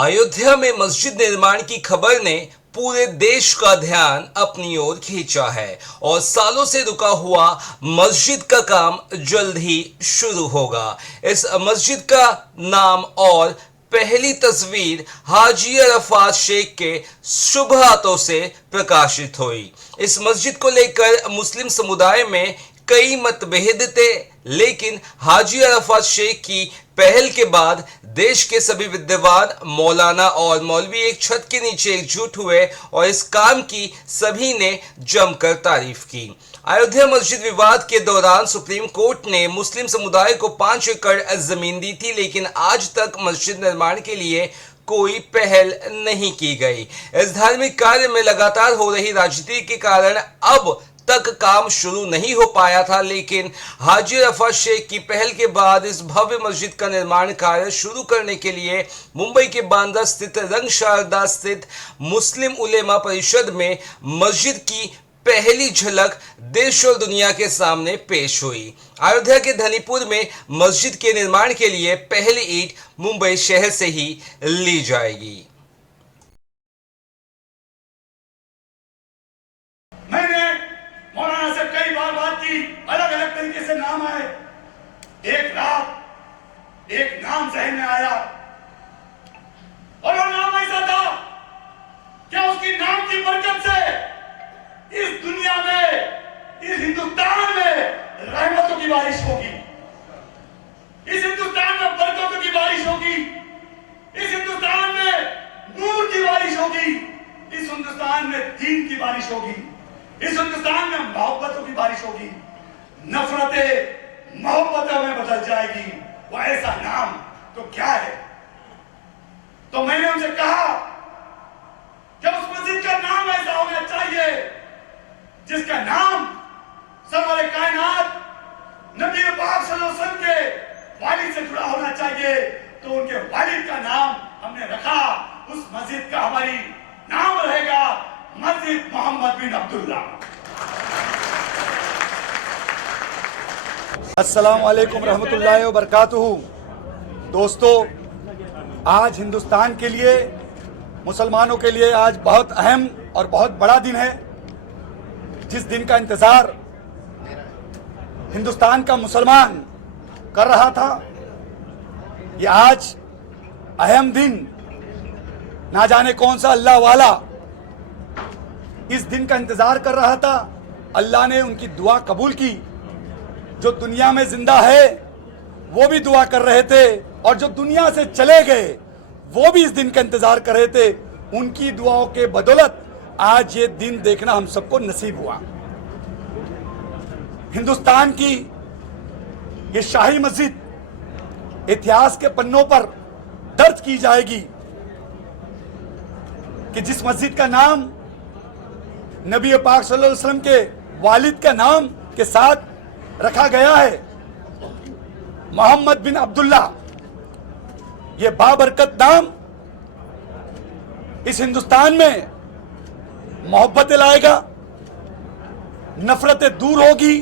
अयोध्या में मस्जिद निर्माण की खबर ने पूरे देश का ध्यान अपनी ओर खींचा है और सालों से रुका हुआ मस्जिद का काम जल्द ही शुरू होगा। इस मस्जिद का नाम और पहली तस्वीर हाजी अरफात शेख के शुभ हाथों से प्रकाशित हुई। इस मस्जिद को लेकर मुस्लिम समुदाय में कई मतभेद थे, लेकिन हाजी अरफात शेख की पहल के बाद देश के सभी विद्वान, मौलाना और मौलवी एक छत के नीचे एकजुट हुए और इस काम की सभी ने जमकर तारीफ की। अयोध्या मस्जिद विवाद के दौरान सुप्रीम कोर्ट ने मुस्लिम समुदाय को 5 एकड़ जमीन दी थी, लेकिन आज तक मस्जिद निर्माण के लिए कोई पहल नहीं की गई। इस धार्मिक कार्य में लगातार हो रही राजनीति के कारण अब तक काम शुरू नहीं हो पाया था, लेकिन हाजी अरफात शेख की पहल के बाद इस भव्य मस्जिद का निर्माण कार्य शुरू करने के लिए मुंबई के बांद्रा स्थित रंग शारदा स्थित मुस्लिम उलेमा परिषद में मस्जिद की पहली झलक देश और दुनिया के सामने पेश हुई। अयोध्या के धनीपुर में मस्जिद के निर्माण के लिए पहली ईंट मुंबई शहर से ही ली जाएगी। मौलाना से कई बार बात की, अलग अलग तरीके से नाम आए। एक रात एक नाम जहन में आया और वो नाम ऐसा था क्या उसकी नाम की बरकत से इस दुनिया में, इस हिंदुस्तान में रहमतों की बारिश होगी, इस हिंदुस्तान में बरकतों की बारिश होगी, इस हिंदुस्तान में नूर की बारिश होगी, इस हिंदुस्तान में दीन की बारिश होगी, इस हिंदुस्तान में मोहब्बतों की बारिश होगी, नफरतें मोहब्बतों में बदल जाएगी। वो ऐसा नाम तो क्या है? तो मैंने उनसे कहा कि उस मस्जिद का नाम ऐसा होना चाहिए जिसका नाम सरवर कायनात नबी पाक सल्लल्लाहु अलैहि वसल्लम के वालिद से जुड़ा होना चाहिए। तो उनके वालिद का नाम हमने रखा, उस मस्जिद का हमारी नाम रहेगा मस्जिद मोहम्मद बिन अब्दुल्ला। अस्सलाम वालेकुम रहमतुल्लाहि व बरकातुहू। दोस्तों, आज हिंदुस्तान के लिए, मुसलमानों के लिए आज बहुत अहम और बहुत बड़ा दिन है। जिस दिन का इंतज़ार हिंदुस्तान का मुसलमान कर रहा था, ये आज अहम दिन, ना जाने कौन सा अल्लाह वाला इस दिन का इंतजार कर रहा था। अल्लाह ने उनकी दुआ कबूल की। जो दुनिया में जिंदा है वो भी दुआ कर रहे थे और जो दुनिया से चले गए वो भी इस दिन का इंतजार कर रहे थे। उनकी दुआओं के बदौलत आज ये दिन देखना हम सबको नसीब हुआ। हिंदुस्तान की ये शाही मस्जिद इतिहास के पन्नों पर दर्ज की जाएगी कि जिस मस्जिद का नाम नबी पाक सल्लल्लाहु अलैहि वसल्लम के वालिद का नाम के साथ रखा गया है, मोहम्मद बिन अब्दुल्ला। ये बाबरकत नाम इस हिंदुस्तान में मोहब्बतें लाएगा, नफरतें दूर होगी।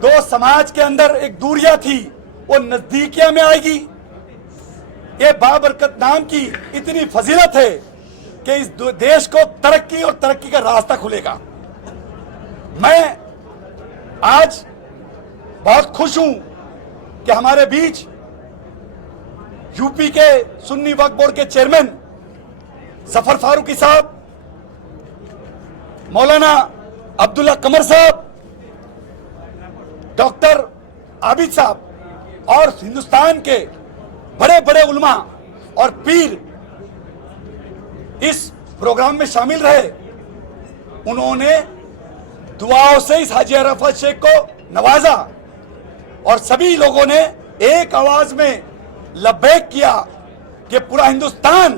दो समाज के अंदर एक दूरियां थी वो नजदीकियां में आएगी। ये बाबरकत नाम की इतनी फजीलत है कि इस देश को तरक्की और तरक्की का रास्ता खुलेगा। मैं आज बहुत खुश हूं कि हमारे बीच यूपी के सुन्नी वक्फ बोर्ड के चेयरमैन जफर फारूकी साहब, मौलाना अब्दुल्ला कमर साहब, डॉक्टर आबिद साहब और हिंदुस्तान के बड़े बड़े उलमा और पीर इस प्रोग्राम में शामिल रहे। उन्होंने दुआओं से इस हाजी अरफात शेख को नवाजा और सभी लोगों ने एक आवाज में लब्बैक किया कि पूरा हिंदुस्तान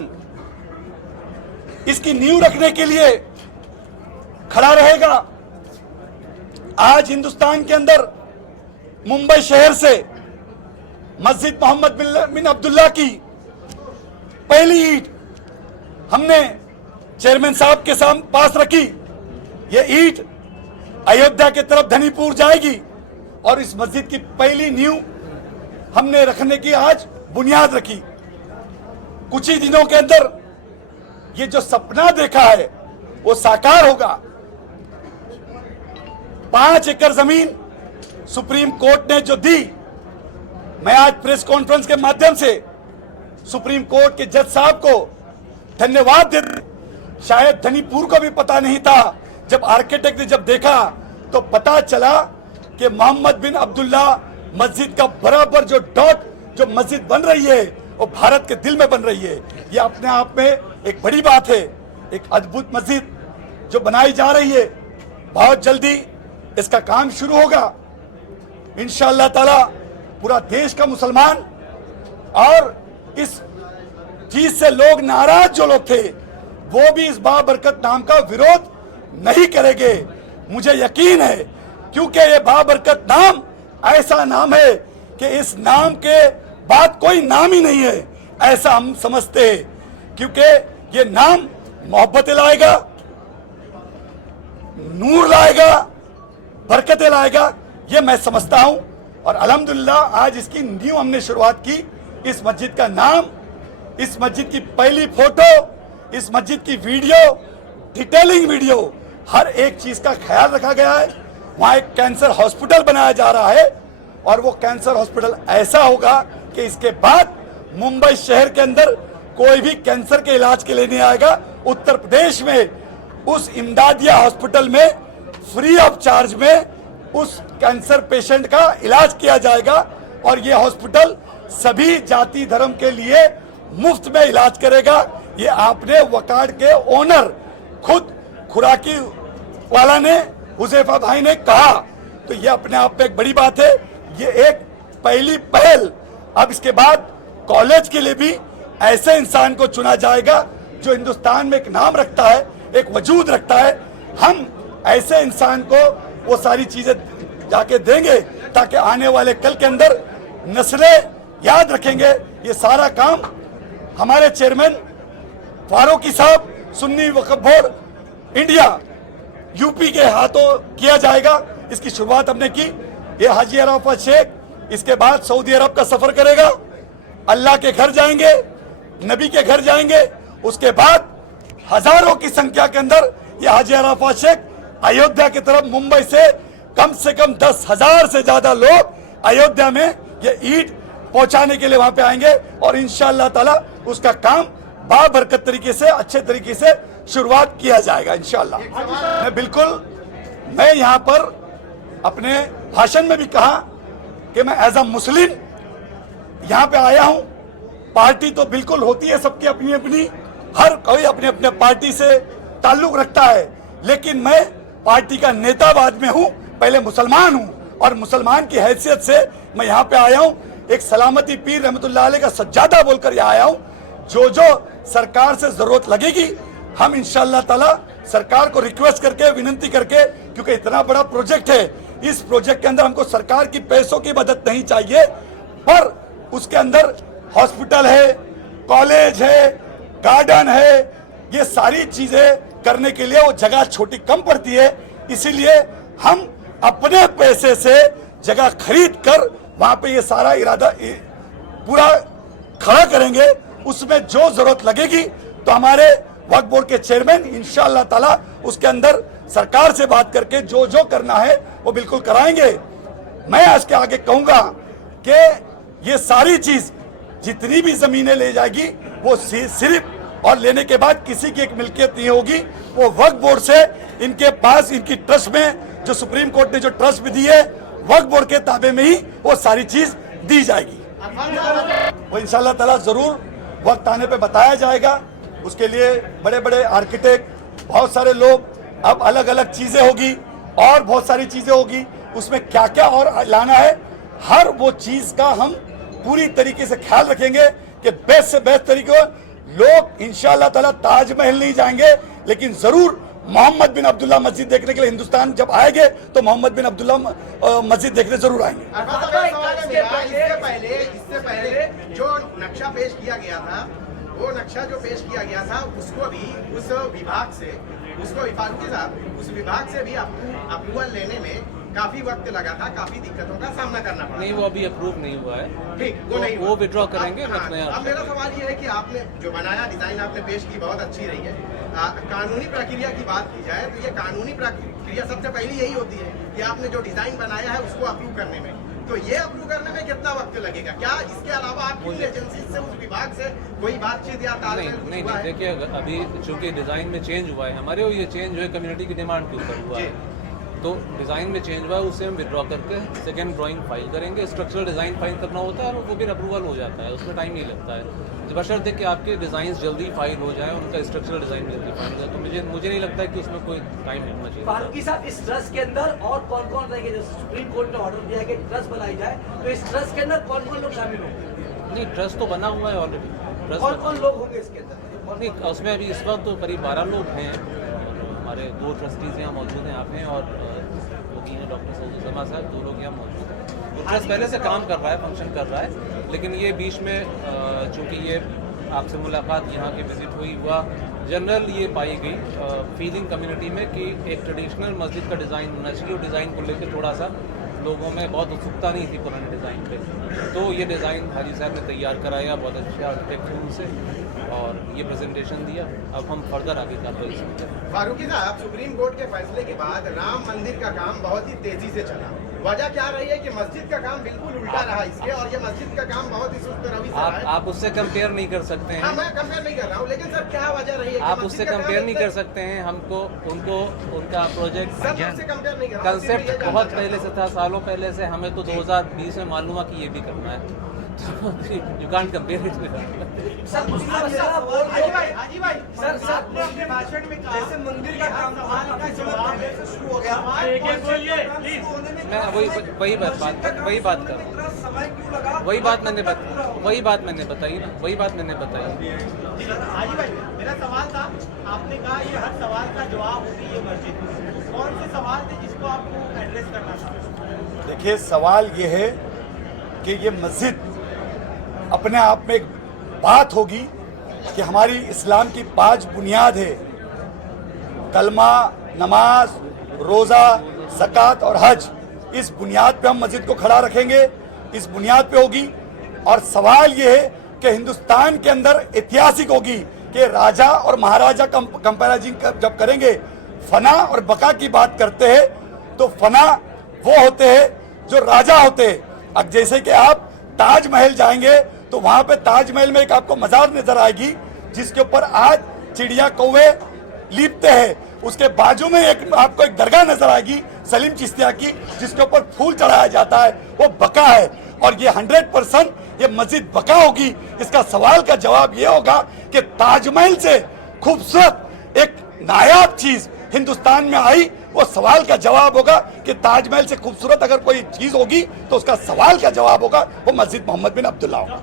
इसकी नींव रखने के लिए खड़ा रहेगा। आज हिंदुस्तान के अंदर मुंबई शहर से मस्जिद मोहम्मद बिन अब्दुल्ला की पहली ईंट हमने चेयरमैन साहब के सामने पास रखी। ये ईंट अयोध्या के तरफ धनीपुर जाएगी और इस मस्जिद की पहली नींव हमने रखने की आज बुनियाद रखी। कुछ ही दिनों के अंदर ये जो सपना देखा है वो साकार होगा। 5 एकड़ जमीन सुप्रीम कोर्ट ने जो दी, मैं आज प्रेस कॉन्फ्रेंस के माध्यम से सुप्रीम कोर्ट के जज साहब को धन्यवाद देते। शायद धनीपुर को भी पता नहीं था, जब आर्किटेक्ट ने जब देखा तो पता चला कि मोहम्मद बिन अब्दुल्ला मस्जिद का बराबर जो डॉट जो मस्जिद बन रही है वो भारत के दिल में बन रही है। ये अपने आप में एक बड़ी बात है, एक अद्भुत मस्जिद जो बनाई जा रही है। बहुत जल्दी इसका काम शुरू होगा इंशाअल्लाह ताला। पूरा देश का मुसलमान, और इस चीज से लोग नाराज जो लोग थे वो भी इस बाबरकत नाम का विरोध नहीं करेंगे, मुझे यकीन है, क्योंकि ये बाबरकत नाम ऐसा नाम है कि इस नाम के बाद कोई नाम ही नहीं है, ऐसा हम समझते हैं। क्योंकि ये नाम मोहब्बत लाएगा, नूर लाएगा, बरकतें लाएगा, ये मैं समझता हूं। और अल्हम्दुलिल्लाह आज इसकी न्यू हमने शुरुआत की। इस मस्जिद का नाम, इस मस्जिद की पहली फोटो, इस मस्जिद की वीडियो, डिटेलिंग वीडियो, हर एक चीज का ख्याल रखा गया है। वहां एक कैंसर हॉस्पिटल बनाया जा रहा है, और वो कैंसर हॉस्पिटल ऐसा होगा कि इसके बाद मुंबई शहर के अंदर कोई भी कैंसर के इलाज के लिए नहीं आएगा। उत्तर प्रदेश में उस इमदादिया हॉस्पिटल में फ्री ऑफ चार्ज में उस कैंसर पेशेंट का इलाज किया जाएगा, और ये हॉस्पिटल सभी जाति धर्म के लिए मुफ्त में इलाज करेगा। ये आपने वकार्ड के ओनर खुद खुराकी वाला ने, हुजैफा भाई ने कहा, तो ये अपने आप में एक बड़ी बात है। ये एक पहली पहल। अब इसके बाद कॉलेज के लिए भी ऐसे इंसान को चुना जाएगा जो हिंदुस्तान में एक नाम रखता है, एक वजूद रखता है। हम ऐसे इंसान को वो सारी चीजें जाके देंगे ताकि आने वाले कल के अंदर नस्लें याद रखेंगे। ये सारा काम हमारे चेयरमैन फारूकी साहब, सुन्नी वक्फ बोर्ड इंडिया यूपी के हाथों किया जाएगा। इसकी शुरुआत हमने की। ये हाजी अराफत शेख इसके बाद सऊदी अरब का सफर करेगा, अल्लाह के घर जाएंगे, नबी के घर जाएंगे। उसके बाद हजारों की संख्या के अंदर ये हाजी अराफत शेख अयोध्या की तरफ, मुंबई से कम 10,000 से ज्यादा लोग अयोध्या में ये ईद पहुंचाने के लिए वहां पे आएंगे, और इंशाअल्लाह ताला उसका काम बाबरकत तरीके से, अच्छे तरीके से शुरुआत किया जाएगा इंशाअल्लाह। मैं यहाँ पर अपने भाषण में भी कहा कि मैं एज अ मुस्लिम यहाँ पे आया हूँ। पार्टी तो बिल्कुल होती है सबकी अपनी अपनी, हर कोई अपने अपने पार्टी से ताल्लुक रखता है, लेकिन मैं पार्टी का नेता बाद में हूँ, पहले मुसलमान हूँ, और मुसलमान की हैसियत से मैं यहाँ पे आया हूँ। एक सलामती पीर रहमतुल्लाह अलैह का सज्जादा बोलकर यहाँ आया हूँ। जो सरकार से जरूरत लगेगी हम इंशाअल्लाह ताला सरकार को रिक्वेस्ट करके, विनती करके, क्योंकि इतना बड़ा प्रोजेक्ट है, इस प्रोजेक्ट के अंदर हमको सरकार की पैसों की मदद नहीं चाहिए, पर उसके अंदर हॉस्पिटल है, कॉलेज है, गार्डन है, ये सारी चीजें करने के लिए वो जगह छोटी कम पड़ती है। इसीलिए हम अपने पैसे से जगह खरीद कर वहां पे ये सारा इरादा पूरा खड़ा करेंगे। उसमें जो जरूरत लगेगी तो हमारे वक्फ बोर्ड के चेयरमैन इंशाअल्लाह ताला उसके अंदर सरकार से बात करके जो जो करना है वो बिल्कुल कराएंगे। मैं आज के आगे कहूंगा कि ये सारी चीज जितनी भी जमीनें ले जाएगी वो सिर्फ और लेने के बाद किसी की एक मिल्कियत नहीं होगी, वो वक्फ बोर्ड से इनके पास, इनकी ट्रस्ट में, जो सुप्रीम कोर्ट ने जो ट्रस्ट भी दी है, वक्फ बोर्ड के ताबे में ही वो सारी चीज दी जाएगी। वो इंशाअल्लाह ताला जरूर वक्त आने पे बताया जाएगा। उसके लिए बड़े बड़े आर्किटेक्ट, बहुत सारे लोग, अब अलग अलग चीजें होगी और बहुत सारी चीजें होगी, उसमें क्या क्या और लाना है, हर वो चीज का हम पूरी तरीके से ख्याल रखेंगे कि बेस्ट से बेस्ट तरीके। लोग इंशाअल्लाह ताला ताजमहल नहीं जाएंगे, लेकिन जरूर मोहम्मद बिन अब्दुल्ला मस्जिद देखने के लिए हिंदुस्तान जब आएंगे तो मोहम्मद बिन अब्दुल्ला मस्जिद देखने जरूर आएंगे। इससे पहले जो नक्शा पेश किया गया था, वो नक्शा जो पेश किया गया था उसको भी उस विभाग से, उसको फारूकी साहब, उस विभाग से भी अप्रूवल लेने में काफी वक्त लगा था, काफी दिक्कतों का सामना करना पड़ा। नहीं, वो अभी अप्रूव नहीं हुआ है। ठीक, तो नहीं वो विड्रॉ करेंगे। अब मेरा सवाल ये है कि आपने जो बनाया, डिजाइन आपने पेश की, बहुत अच्छी रही है। कानूनी प्रक्रिया की बात की जाए तो ये कानूनी प्रक्रिया सबसे पहली यही होती है कि आपने जो डिजाइन बनाया है उसको अप्रूव करने में, तो ये अप्रूव करने में कितना वक्त लगेगा? क्या इसके अलावा आपकी एजेंसी से, उस विभाग से कोई बातचीत या तालमेल नहीं हुआ है? देखिए, अभी चूंकि डिज़ाइन में चेंज हुआ है हमारे, और ये चेंज जो है कम्युनिटी की डिमांड के ऊपर हुआ है, तो डिज़ाइन में चेंज हुआ है, उससे हम विड्रॉ करके सेकंड ड्राइंग फाइल करेंगे। स्ट्रक्चरल डिज़ाइन फाइल करना होता है और वो फिर अप्रूवल हो जाता है, उसमें टाइम नहीं लगता है। बशर्ते कि आपके डिज़ाइन जल्दी फाइल हो जाए, उनका स्ट्रक्चरल डिज़ाइन जल्दी फाइल हो जाए, तो मुझे नहीं लगता है कि उसमें कोई टाइम लगना चाहिए। फारूकी साहब, इस ट्रस्ट के अंदर और कौन कौन रहेंगे? जैसे सुप्रीम कोर्ट ने ऑर्डर दिया है कि ट्रस्ट बनाई जाए, तो इस ट्रस्ट के अंदर कौन कौन लोग शामिल होंगे? नहीं, ट्रस्ट तो बना हुआ है ऑलरेडी। कौन कौन लोग होंगे इसके अंदर? नहीं, उसमें अभी इस वक्त तो करीब 12 लोग हैं, और हमारे 2 ट्रस्टीज़ यहाँ मौजूद हैं, आप हैं, और वो भी हैं डॉक्टर सऊद जमा साहब, 2 लोग यहाँ मौजूद हैं। तो ट्रस्ट पहले से काम कर रहा है, फंक्शन कर रहा है, लेकिन ये बीच में चूँकि ये आपसे मुलाकात यहाँ की विजिट हुआ, जनरल ये पाई गई फीलिंग कम्युनिटी में कि एक ट्रेडिशनल मस्जिद का डिज़ाइन होना चाहिए, और डिज़ाइन को लेकर थोड़ा सा लोगों में बहुत उत्सुकता नहीं थी पुराने डिज़ाइन पे। तो ये डिज़ाइन हाजी साहब ने तैयार कराया बहुत अच्छे आर्किटेक्ट उनसे, और ये प्रेजेंटेशन दिया। अब हम फर्दर आगे कार्रवाई करते हैं। फारूकी साहब, सुप्रीम कोर्ट के फैसले के बाद राम मंदिर का काम बहुत ही तेजी से चला। वजह क्या रही है कि मस्जिद का काम बिल्कुल उल्टा रहा इसके, और ये मस्जिद का काम बहुत ही सुस्त रवि से रहा है। आप उससे कंपेयर नहीं कर सकते हैं। हाँ, मैं कंपेयर नहीं कर रहा हूँ, लेकिन सर क्या वजह रही है? आप उससे कंपेयर नहीं कर सकते हैं। हमको उनका प्रोजेक्ट कंपेयर नहीं कर रहा, कंसेप्ट बहुत पहले से था, सालों पहले से। हमें तो 2020 में मालूम हुआ कि ये भी करना है, you can't compare it with. Sir, दूसरा मसला वो हाजी भाई, सर आपने अपने भाषण में कहा जैसे मंदिर का काम काफी समय पहले से शुरू हो गया, मैं वही बात कर समय क्यों लगा? वही बात मैंने बताई ना, वही बात मैंने बताई। हाजी भाई, मेरा सवाल था, आपने कहा ये हर सवाल का जवाब होगी ये मस्जिद, कौन से सवाल थे जिसको आपको एड्रेस करना था? देखिए, सवाल ये है कि ये मस्जिद अपने आप में एक बात होगी कि हमारी इस्लाम की 5 बुनियाद है, कलमा, नमाज, रोज़ा, ज़कात और हज। इस बुनियाद पे हम मस्जिद को खड़ा रखेंगे, इस बुनियाद पे होगी। और सवाल ये है कि हिंदुस्तान के अंदर ऐतिहासिक होगी कि राजा और महाराजा कंपैरिजन जब करेंगे, फना और बका की बात करते हैं, तो फना वो होते हैं जो राजा होते हैं। अब जैसे कि आप ताजमहल जाएंगे तो वहां पे ताजमहल में एक आपको मजार नजर आएगी जिसके ऊपर आज चिड़िया कौवे लीपते हैं, उसके बाजू में आपको एक दरगाह नजर आएगी सलीम चिश्तिया की, जिसके ऊपर फूल चढ़ाया जाता है, वो बका है। और ये 100% ये मस्जिद बका होगी। इसका सवाल का जवाब ये होगा कि ताजमहल से खूबसूरत एक नायाब चीज हिंदुस्तान में आई, वो सवाल का जवाब होगा कि ताजमहल से खूबसूरत अगर कोई चीज होगी तो उसका सवाल का जवाब होगा वो मस्जिद मोहम्मद बिन अब्दुल्ला होगा।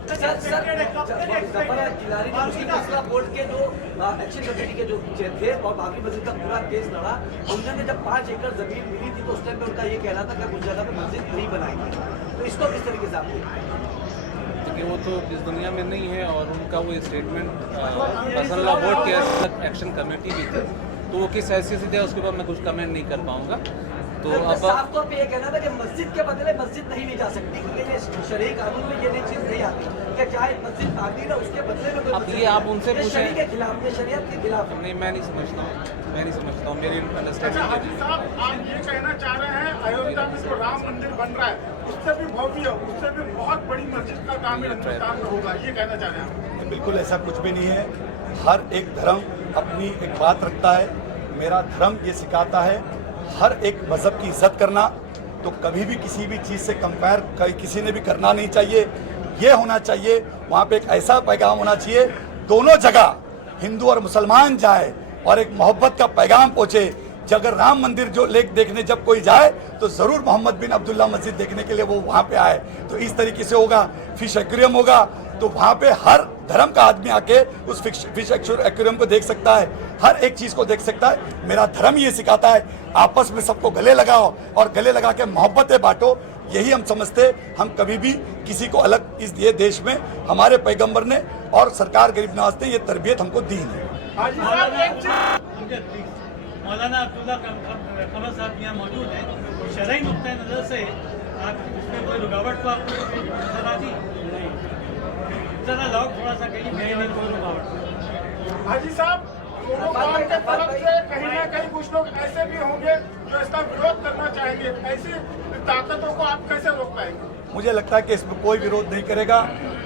बोर्ड के जो एक्शन कमेटी के जो थे और बाबरी मस्जिद का पूरा केस लड़ा, उन्होंने जब 5 एकड़ जमीन मिली थी तो उस टाइम पे उनका ये कहना था कि उस जगह पे मस्जिद नहीं बनाएंगे, तो इसको किस तरीके से आप कि वो तो इस दुनिया में नहीं है, और उनका वो स्टेटमेंट पर्सनल लॉ बोर्ड के एक्शन कमेटी भी थी, तो वो किस हैसियत से दिया उसके बाद मैं कुछ कमेंट नहीं कर पाऊंगा। तो अब साफ तौर पे ये कहना था कि मस्जिद के बदले मस्जिद नहीं ली जा सकती, क्योंकि ये शरई कानून में ये नई चीज नहीं आती कि चाहे मस्जिद भागी ना उसके बदले में अब ये आप उनसे पूछें, शरई के खिलाफ, ये शरीयत के खिलाफ। नहीं, मैं नहीं समझता हूँ, मेरी अंडरस्टैंडिंग हाजी साहब, आप ये कहना चाह रहे हैं अयोध्या में जो राम मंदिर बन रहा है उससे भी भव्य, उससे भी बहुत बड़ी मस्जिद का काम हिंदुस्तान में होगा, ये कहना चाह रहे हैं? बिल्कुल ऐसा कुछ भी नहीं है। हर एक धर्म अपनी एक बात रखता है। मेरा धर्म ये सिखाता है हर एक मज़हब की इज्जत करना, तो कभी भी किसी भी चीज़ से कंपेयर किसी ने भी करना नहीं चाहिए। ये होना चाहिए वहाँ पे एक ऐसा पैगाम होना चाहिए, दोनों जगह हिंदू और मुसलमान जाए और एक मोहब्बत का पैगाम पहुँचे। अगर राम मंदिर जो लेक देखने जब कोई जाए तो ज़रूर मोहम्मद बिन अब्दुल्ला मस्जिद देखने के लिए वो वहाँ पे आए, तो इस तरीके से होगा। फिश एक्वेरियम होगा तो वहाँ पे हर धर्म का आदमी आके उस फिश एक्वेरियम को देख सकता है, हर एक चीज़ को देख सकता है। मेरा धर्म ये सिखाता है आपस में सबको गले लगाओ और गले लगा के मोहब्बतें बांटो। यही हम समझते, हम कभी भी किसी को अलग इस ये देश में हमारे पैगंबर ने और सरकार गरीब नवाज ने ये तरबियत हमको दी नहीं। मौलाना अब्दुल्ला कमर साहब यहाँ मौजूद हैं, शरई नुक्ता नज़र से आप इसमें कोई रुकावट तो आपको नजर आती? जरा लाउड थोड़ा सा कहीं नहीं कोई रुकावट। हाजी साहब, दोनों गांव के तरफ से कहीं ना कहीं कुछ लोग ऐसे भी होंगे जो इसका विरोध करना चाहेंगे, ऐसी ताकतों को आप कैसे रोक पाएंगे? मुझे लगता है कि इसमें कोई विरोध नहीं करेगा।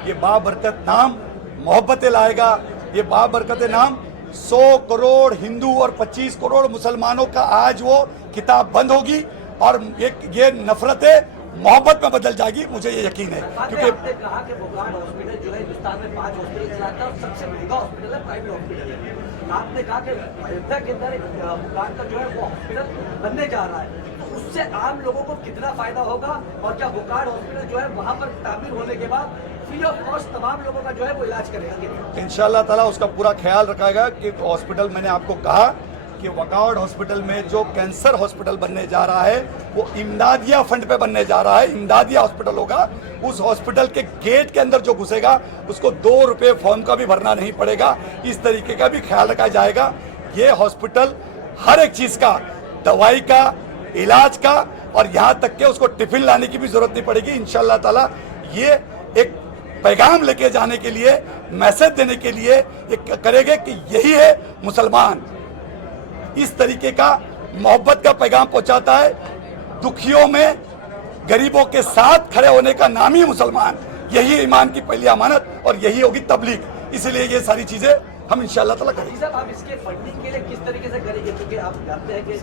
ये बाबरकत नाम मोहब्बतें लाएगा। ये बाबरकत नाम 100 करोड़ हिंदू और 25 करोड़ मुसलमानों का आज वो किताब बंद होगी और ये नफरतें मोहब्बत में बदल जाएगी, मुझे ये यकीन है। क्योंकि आपने कहा कि वोकार्ड हॉस्पिटल जो है हिंदुस्तान में 5 हॉस्पिटल चलाता है और सबसे महंगा हॉस्पिटल है, प्राइवेट हॉस्पिटल है। आपने कहा कि अयोध्या के अंदर वोकार्ड का जो है वो हॉस्पिटल बनने जा रहा है, तो उससे आम लोगों को कितना फायदा होगा और क्या वोकार्ड हॉस्पिटल जो है वहाँ पर तामीर होने के बाद फ्री ऑफ कॉस्ट तमाम लोगों का जो है वो इलाज करेगा? इंशाअल्लाह ताला उसका पूरा ख्याल रखेगा कि हॉस्पिटल, मैंने आपको कहा कि वकार्ड हॉस्पिटल में जो कैंसर हॉस्पिटल बनने जा रहा है वो इमदादिया फंड पे बनने जा रहा है। इमदादिया हॉस्पिटल होगा। उस हॉस्पिटल के गेट के अंदर जो घुसेगा उसको 2 रुपये फॉर्म का भी भरना नहीं पड़ेगा। इस तरीके का भी ख्याल रखा जाएगा। ये हॉस्पिटल हर एक चीज़ का, दवाई का, इलाज का और यहाँ तक के उसको टिफिन लाने की भी जरूरत नहीं पड़ेगी। इंशाअल्लाह ताला ये एक पैगाम लेके जाने के लिए, मैसेज देने के लिए ये करेंगे कि यही है मुसलमान। इस तरीके का मोहब्बत का पैगाम पहुंचाता है। दुखियों में गरीबों के साथ खड़े होने का नाम ही मुसलमान। यही ईमान की पहली अमानत और यही होगी तबलीग। इसलिए ये सारी चीजें हम इंशाअल्लाह ताला करेंगे। साहब, आप इसके फंडिंग के लिए किस तरीके से करेंगे? क्योंकि आप जानते हैं कि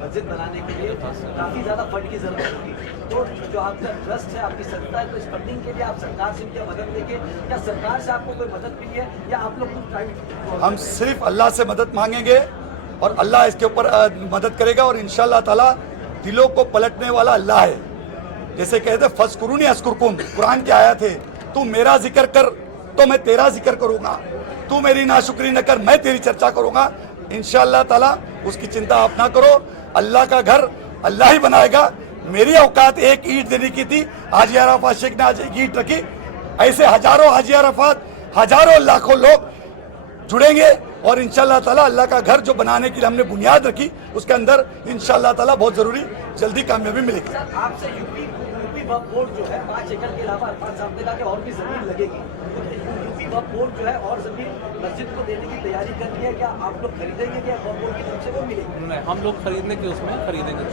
मस्जिद बनाने के लिए काफी ज्यादा फंड की जरूरत होगी, तो जो आपका ट्रस्ट है, आपकी संस्था है, तो इस फंडिंग के लिए आप सरकार से क्या मदद लेंगे? क्या सरकार से आपको कोई मदद मिली है या आप लोग खुद प्राइवेट? हम सिर्फ अल्लाह से मदद मांगेंगे और अल्लाह इसके ऊपर मदद करेगा और इंशाअल्लाह ताला दिलों को पलटने वाला अल्लाह है। जैसे कहते फस्कुरूनी अस्कुरकुम, कुरान की आयत है, तू मेरा जिक्र कर तो मैं तेरा जिक्र करूंगा, तू मेरी नाशुक्री न कर मैं तेरी चर्चा करूंगा। इंशाअल्लाह ताला उसकी चिंता आप ना करो। अल्लाह का घर अल्लाह ही बनाएगा। मेरी औकात एक ईंट देने की थी, हाजी अराफात शेख ने आज एक ईंट रखी। ऐसे हजारों हाजी अराफात, हजारों लाखों लोग जुड़ेंगे और इंशाअल्लाह ताला अल्लाह का घर जो बनाने के लिए हमने बुनियाद रखी उसके अंदर इंशाअल्लाह ताला बहुत जरूरी जल्दी कामयाबी मिलेगी। आपसे यूपी वक्फ बोर्ड जो है 5 एकड़ के अलावा अरफात साहब ने कहा कि और भी जमीन लगेगी, तो यूपी वक्फ बोर्ड जो है और जमीन मस्जिद को देने की तैयारी कर रही है। क्या आप लोग खरीदेंगे? क्या वक्फ बोर्ड की तरफ से वो मिलेगी? नहीं, हम लोग खरीदने के उसमें खरीदेंगे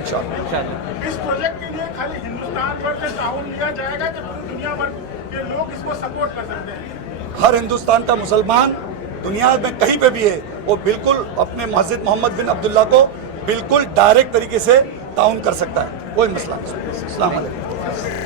इंशाअल्लाह। इस प्रोजेक्ट के लिए खाली हिंदुस्तान भर से ताउन लिया जाएगा कि पूरी दुनिया भर के लोग इसको सपोर्ट कर सकते हैं? हर हिंदुस्तान का मुसलमान दुनिया में कहीं पे भी है वो बिल्कुल अपने मस्जिद मोहम्मद बिन अब्दुल्ला को बिल्कुल डायरेक्ट तरीके से ताउन कर सकता है, कोई मसला नहीं। अस्सलाम वालेकुम।